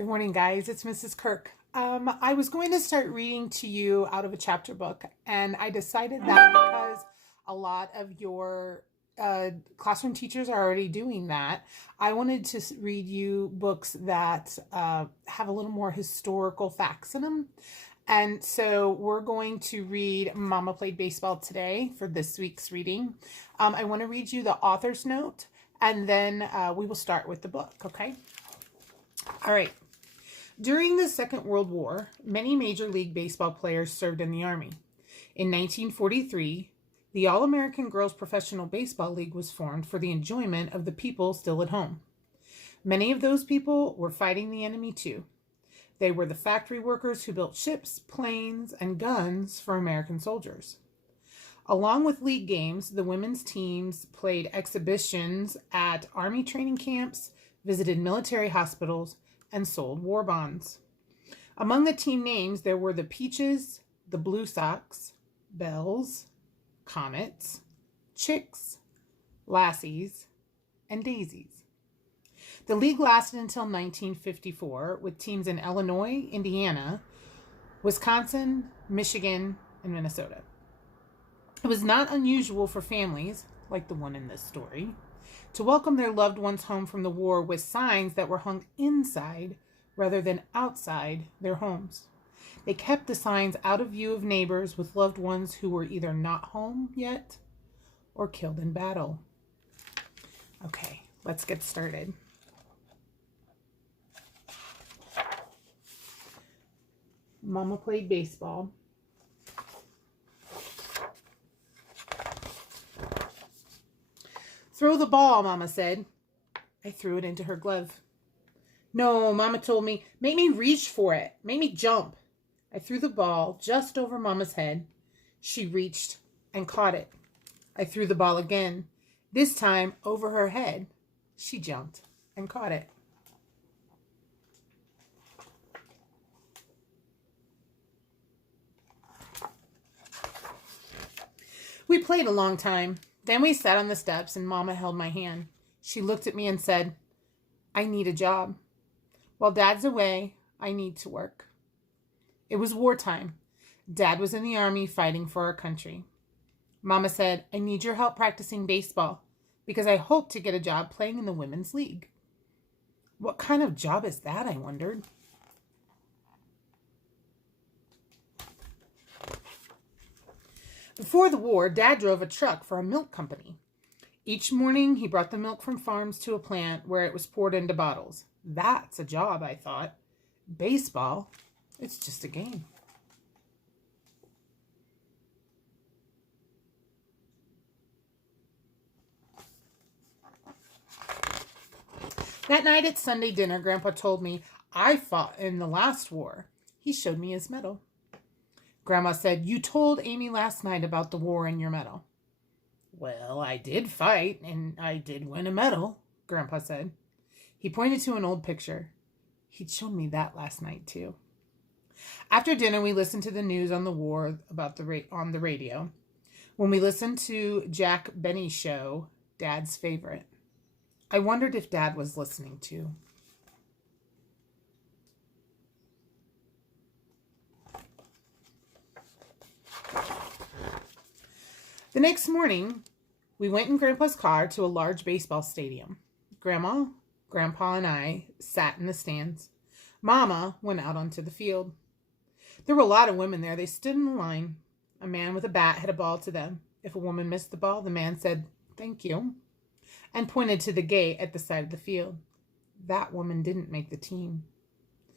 Good morning, guys. It's Mrs. Kirk. I was going to start reading to you out of a chapter book, and I decided that because a lot of your classroom teachers are already doing that, I wanted to read you books that have a little more historical facts in them. And so we're going to read Mama Played Baseball today for this week's reading. I want to read you the author's note, and then we will start with the book, okay? All right. During the Second World War, many Major League Baseball players served in the Army. In 1943, the All-American Girls Professional Baseball League was formed for the enjoyment of the people still at home. Many of those people were fighting the enemy too. They were the factory workers who built ships, planes, and guns for American soldiers. Along with league games, the women's teams played exhibitions at Army training camps, visited military hospitals, and sold war bonds. Among the team names, there were the Peaches, the Blue Sox, Bells, Comets, Chicks, Lassies, and Daisies. The league lasted until 1954 with teams in Illinois, Indiana, Wisconsin, Michigan, and Minnesota. It was not unusual for families, like the one in this story, to welcome their loved ones home from the war with signs that were hung inside rather than outside their homes. They kept the signs out of view of neighbors with loved ones who were either not home yet or killed in battle. Okay, let's get started. Mama Played Baseball. "Throw the ball," Mama said. I threw it into her glove. "No," Mama told me. "Make me reach for it. Make me jump." I threw the ball just over Mama's head. She reached and caught it. I threw the ball again. This time over her head. She jumped and caught it. We played a long time. Then we sat on the steps and Mama held my hand. She looked at me and said, "I need a job. While Dad's away, I need to work." It was wartime. Dad was in the Army fighting for our country. Mama said, "I need your help practicing baseball because I hope to get a job playing in the Women's League." What kind of job is that, I wondered. Before the war, Dad drove a truck for a milk company. Each morning, he brought the milk from farms to a plant where it was poured into bottles. That's a job, I thought. Baseball, it's just a game. That night at Sunday dinner, Grandpa told me I fought in the last war. He showed me his medal. Grandma said, "You told Amy last night about the war and your medal." "Well, I did fight, and I did win a medal," Grandpa said. He pointed to an old picture. He'd shown me that last night, too. After dinner, we listened to the news on the war on the radio. When we listened to Jack Benny's show, Dad's favorite, I wondered if Dad was listening, too. The next morning, we went in Grandpa's car to a large baseball stadium. Grandma, Grandpa, and I sat in the stands. Mama went out onto the field. There were a lot of women there. They stood in a line. A man with a bat had a ball to them. If a woman missed the ball, the man said, "Thank you," and pointed to the gate at the side of the field. That woman didn't make the team.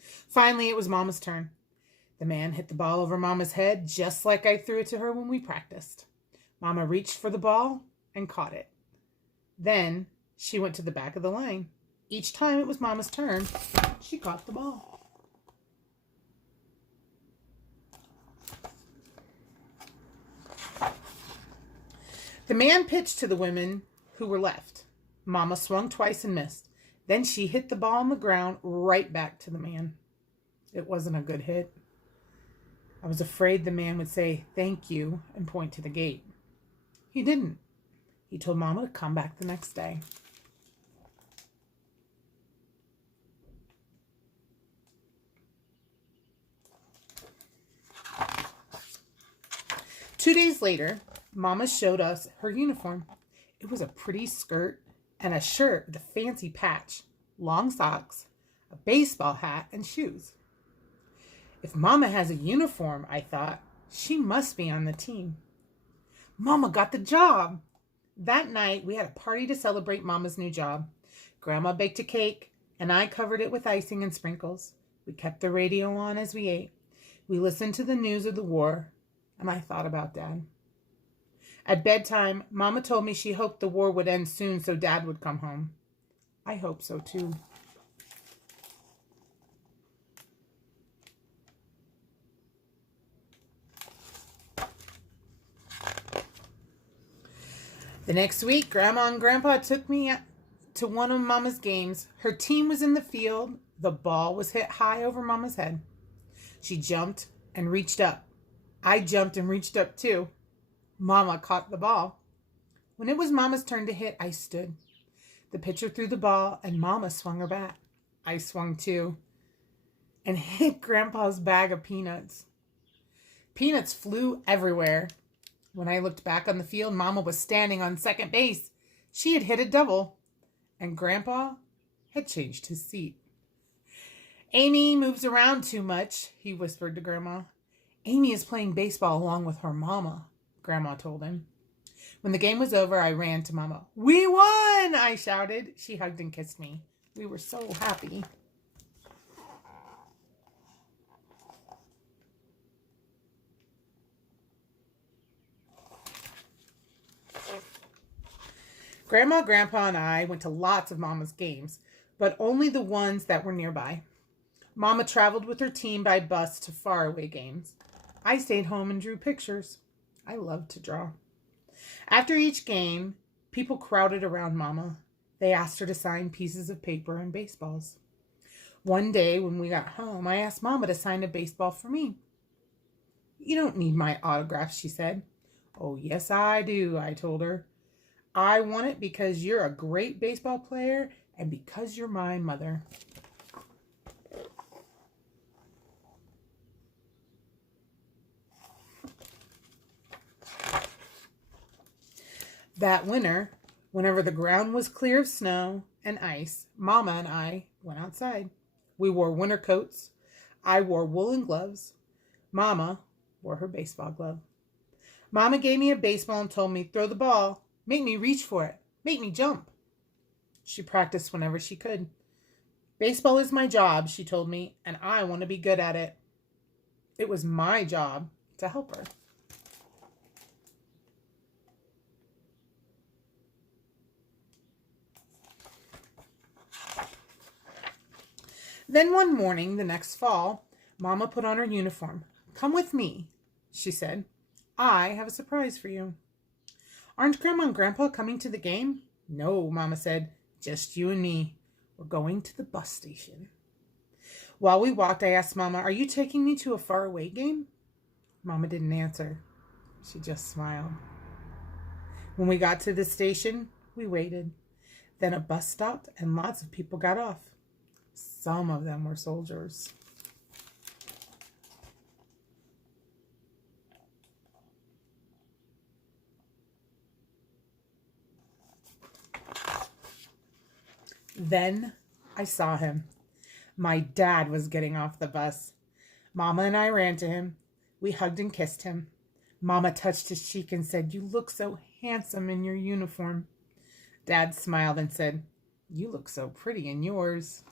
Finally, it was Mama's turn. The man hit the ball over Mama's head, just like I threw it to her when we practiced. Mama reached for the ball and caught it. Then she went to the back of the line. Each time it was Mama's turn, she caught the ball. The man pitched to the women who were left. Mama swung twice and missed. Then she hit the ball on the ground right back to the man. It wasn't a good hit. I was afraid the man would say, "Thank you," and point to the gate. He didn't. He told Mama to come back the next day. 2 days later, Mama showed us her uniform. It was a pretty skirt and a shirt with a fancy patch, long socks, a baseball hat, and shoes. If Mama has a uniform, I thought, she must be on the team. Mama got the job. That night, we had a party to celebrate Mama's new job. Grandma baked a cake, and I covered it with icing and sprinkles. We kept the radio on as we ate. We listened to the news of the war, and I thought about Dad. At bedtime, Mama told me she hoped the war would end soon so Dad would come home. I hope so too. The next week, Grandma and Grandpa took me to one of Mama's games. Her team was in the field. The ball was hit high over Mama's head. She jumped and reached up. I jumped and reached up too. Mama caught the ball. When it was Mama's turn to hit, I stood. The pitcher threw the ball and Mama swung her bat. I swung too and hit Grandpa's bag of peanuts. Peanuts flew everywhere. When I looked back on the field, Mama was standing on second base. She had hit a double, and Grandpa had changed his seat. Amy moves around too much, he whispered to Grandma. Amy is playing baseball along with her Mama, Grandma told him. When the game was over, I ran to Mama. We won, I shouted. She hugged and kissed me. We were so happy. Grandma, Grandpa, and I went to lots of Mama's games, but only the ones that were nearby. Mama traveled with her team by bus to faraway games. I stayed home and drew pictures. I loved to draw. After each game, people crowded around Mama. They asked her to sign pieces of paper and baseballs. One day when we got home, I asked Mama to sign a baseball for me. You don't need my autograph, she said. Oh, yes, I do, I told her. I want it because you're a great baseball player and because you're my mother. That winter, whenever the ground was clear of snow and ice, Mama and I went outside. We wore winter coats. I wore woolen gloves. Mama wore her baseball glove. Mama gave me a baseball and told me, throw the ball. Make me reach for it. Make me jump. She practiced whenever she could. Baseball is my job, she told me, and I want to be good at it. It was my job to help her. Then one morning, the next fall, Mama put on her uniform. Come with me, she said. I have a surprise for you. Aren't Grandma and Grandpa coming to the game? No, Mama said. Just you and me. We're going to the bus station. While we walked, I asked Mama, are you taking me to a faraway game? Mama didn't answer. She just smiled. When we got to the station, we waited. Then a bus stopped and lots of people got off. Some of them were soldiers. Then I saw him. My dad was getting off the bus. Mama and I ran to him. We hugged and kissed him. Mama touched his cheek and said, you look so handsome in your uniform. Dad smiled and said, you look so pretty in yours.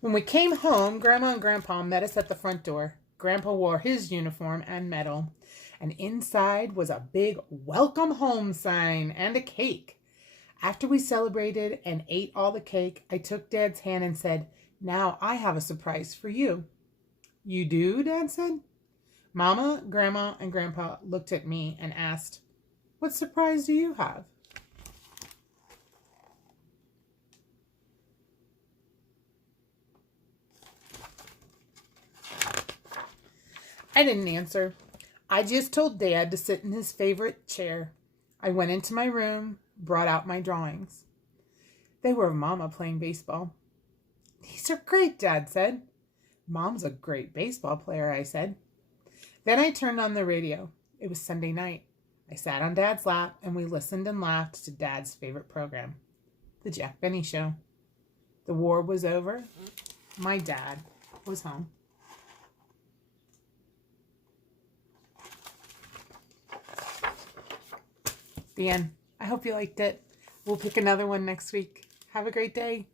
When we came home, Grandma and Grandpa met us at the front door. Grandpa wore his uniform and medal, and inside was a big welcome home sign and a cake. After we celebrated and ate all the cake, I took Dad's hand and said, now I have a surprise for you. You do? Dad said. Mama, Grandma, and Grandpa looked at me and asked, what surprise do you have? I didn't answer. I just told Dad to sit in his favorite chair. I went into my room, brought out my drawings. They were of Mama playing baseball. "These are great," Dad said. "Mom's a great baseball player," I said. Then I turned on the radio. It was Sunday night. I sat on Dad's lap and we listened and laughed to Dad's favorite program, The Jack Benny Show. The war was over. My dad was home. The end. I hope you liked it. We'll pick another one next week. Have a great day.